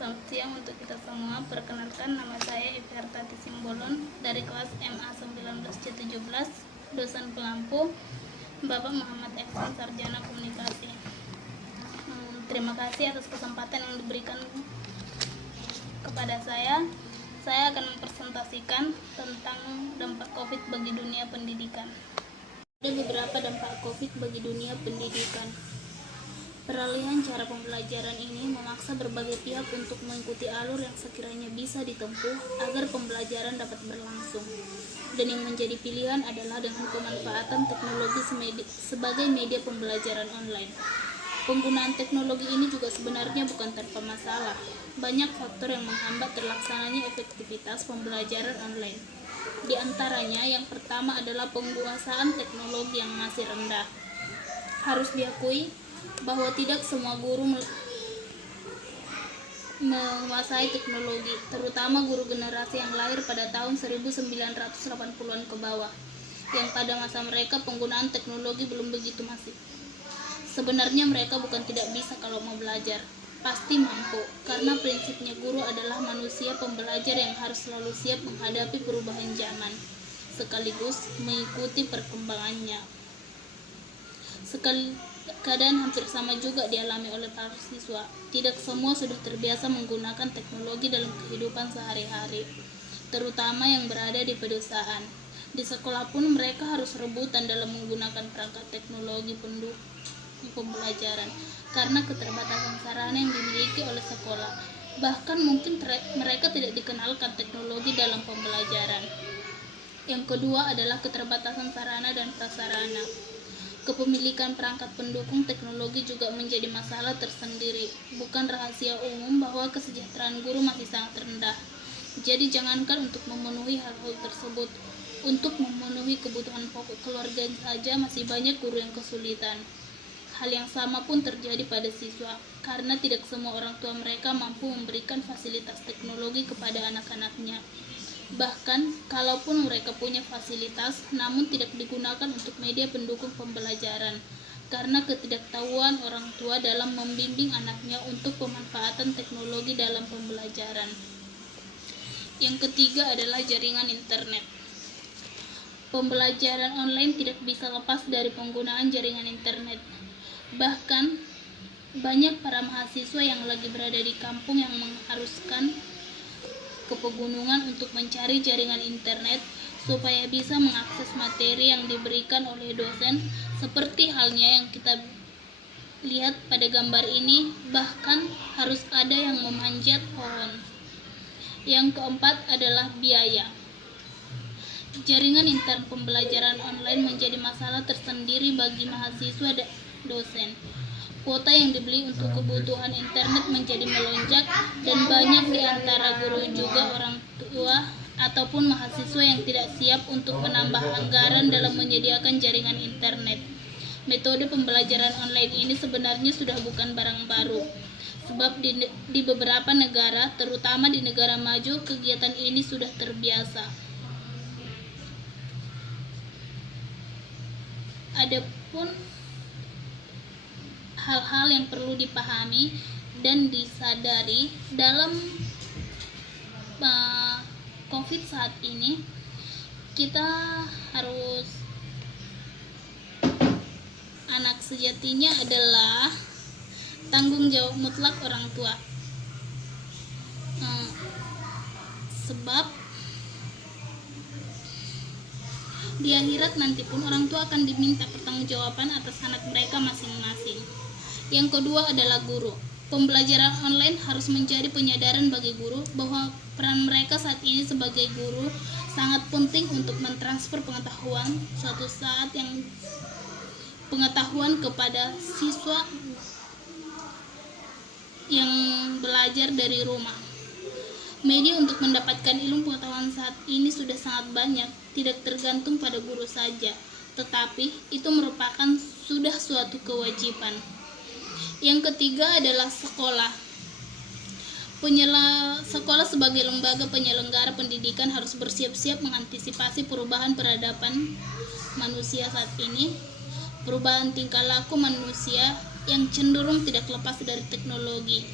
Selamat siang untuk kita semua. Perkenalkan, nama saya Ivertati Simbolon dari kelas MA 19C17, dosen pengampu Bapak Muhammad Ehsan, Sarjana Komunikasi. Terima kasih atas kesempatan yang diberikan kepada saya. Saya akan mempresentasikan tentang dampak COVID bagi dunia pendidikan. Ada beberapa dampak COVID bagi dunia pendidikan. Peralihan cara pembelajaran ini memaksa berbagai pihak untuk mengikuti alur yang sekiranya bisa ditempuh agar pembelajaran dapat berlangsung. Dan yang menjadi pilihan adalah dengan pemanfaatan teknologi sebagai media pembelajaran online. Penggunaan teknologi ini juga sebenarnya bukan tanpa masalah. Banyak faktor yang menghambat terlaksananya efektivitas pembelajaran online. Di antaranya, yang pertama adalah penguasaan teknologi yang masih rendah. Harus diakui bahwa tidak semua guru menguasai teknologi, terutama guru generasi yang lahir pada tahun 1980-an ke bawah, yang pada masa mereka penggunaan teknologi belum begitu masif. Sebenarnya mereka bukan tidak bisa kalau mau belajar, pasti mampu, karena prinsipnya guru adalah manusia pembelajar yang harus selalu siap menghadapi perubahan zaman, sekaligus mengikuti perkembangannya. Keadaan hampir sama juga dialami oleh para siswa. Tidak semua sudah terbiasa menggunakan teknologi dalam kehidupan sehari-hari, terutama yang berada di pedesaan. Di sekolah pun mereka harus rebutan dalam menggunakan perangkat teknologi pendukung pembelajaran karena keterbatasan sarana yang dimiliki oleh sekolah. Bahkan mungkin mereka tidak dikenalkan teknologi dalam pembelajaran. Yang kedua adalah keterbatasan sarana dan prasarana. Kepemilikan perangkat pendukung teknologi juga menjadi masalah tersendiri. Bukan rahasia umum bahwa kesejahteraan guru masih sangat rendah. Jadi jangankan untuk memenuhi hal-hal tersebut, untuk memenuhi kebutuhan pokok keluarga saja masih banyak guru yang kesulitan. Hal yang sama pun terjadi pada siswa, karena tidak semua orang tua mereka mampu memberikan fasilitas teknologi kepada anak-anaknya. Bahkan, kalaupun mereka punya fasilitas, namun tidak digunakan untuk media pendukung pembelajaran, karena ketidaktahuan orang tua dalam membimbing anaknya untuk pemanfaatan teknologi dalam pembelajaran. Yang ketiga adalah jaringan internet. Pembelajaran online tidak bisa lepas dari penggunaan jaringan internet. Bahkan, banyak para mahasiswa yang lagi berada di kampung yang mengharuskan ke pegunungan untuk mencari jaringan internet supaya bisa mengakses materi yang diberikan oleh dosen, seperti halnya yang kita lihat pada gambar ini. Bahkan harus ada yang memanjat pohon. Yang keempat adalah biaya. Jaringan internet pembelajaran online menjadi masalah tersendiri bagi mahasiswa dan dosen. Kuota yang dibeli untuk kebutuhan internet menjadi melonjak, dan banyak di antara guru juga orang tua ataupun mahasiswa yang tidak siap untuk menambah anggaran dalam menyediakan jaringan internet. Metode pembelajaran online ini sebenarnya sudah bukan barang baru, sebab di beberapa negara, terutama di negara maju, kegiatan ini sudah terbiasa. Adapun hal-hal yang perlu dipahami dan disadari dalam COVID saat ini, kita harus, anak sejatinya adalah tanggung jawab mutlak orang tua. Sebab di akhirat nanti pun orang tua akan diminta pertanggungjawaban atas anak mereka masing-masing. Yang kedua adalah guru. Pembelajaran online harus menjadi penyadaran bagi guru bahwa peran mereka saat ini sebagai guru sangat penting untuk mentransfer pengetahuan suatu saat yang pengetahuan kepada siswa yang belajar dari rumah. Media untuk mendapatkan ilmu pengetahuan saat ini sudah sangat banyak, tidak tergantung pada guru saja, tetapi itu merupakan sudah suatu kewajiban. Yang ketiga adalah sekolah. Sekolah sebagai lembaga penyelenggara pendidikan harus bersiap-siap mengantisipasi perubahan peradaban manusia saat ini, perubahan tingkah laku manusia yang cenderung tidak lepas dari teknologi.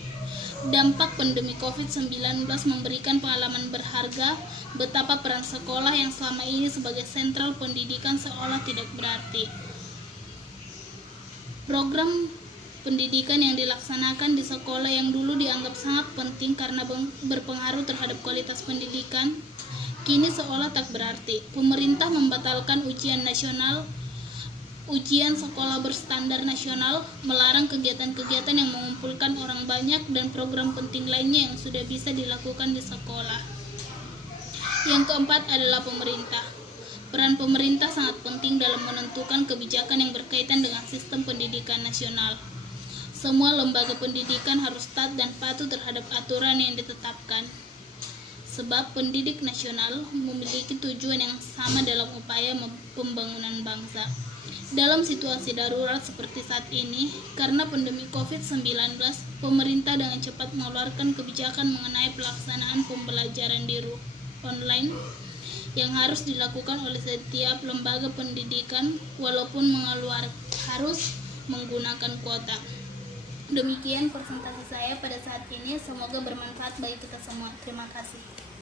Dampak pandemi COVID-19 memberikan pengalaman berharga betapa peran sekolah yang selama ini sebagai sentral pendidikan seolah tidak berarti. Program pendidikan yang dilaksanakan di sekolah yang dulu dianggap sangat penting karena berpengaruh terhadap kualitas pendidikan, kini seolah tak berarti. Pemerintah membatalkan ujian sekolah berstandar nasional, melarang kegiatan-kegiatan yang mengumpulkan orang banyak, dan program penting lainnya yang sudah bisa dilakukan di sekolah. Yang keempat adalah pemerintah. Peran pemerintah sangat penting dalam menentukan kebijakan yang berkaitan dengan sistem pendidikan nasional. Semua lembaga pendidikan harus taat dan patuh terhadap aturan yang ditetapkan. Sebab pendidik nasional memiliki tujuan yang sama dalam upaya pembangunan bangsa. Dalam situasi darurat seperti saat ini, karena pandemi COVID-19, pemerintah dengan cepat mengeluarkan kebijakan mengenai pelaksanaan pembelajaran online yang harus dilakukan oleh setiap lembaga pendidikan walaupun harus menggunakan kuota. Demikian presentasi saya pada saat ini, semoga bermanfaat bagi kita semua. Terima kasih.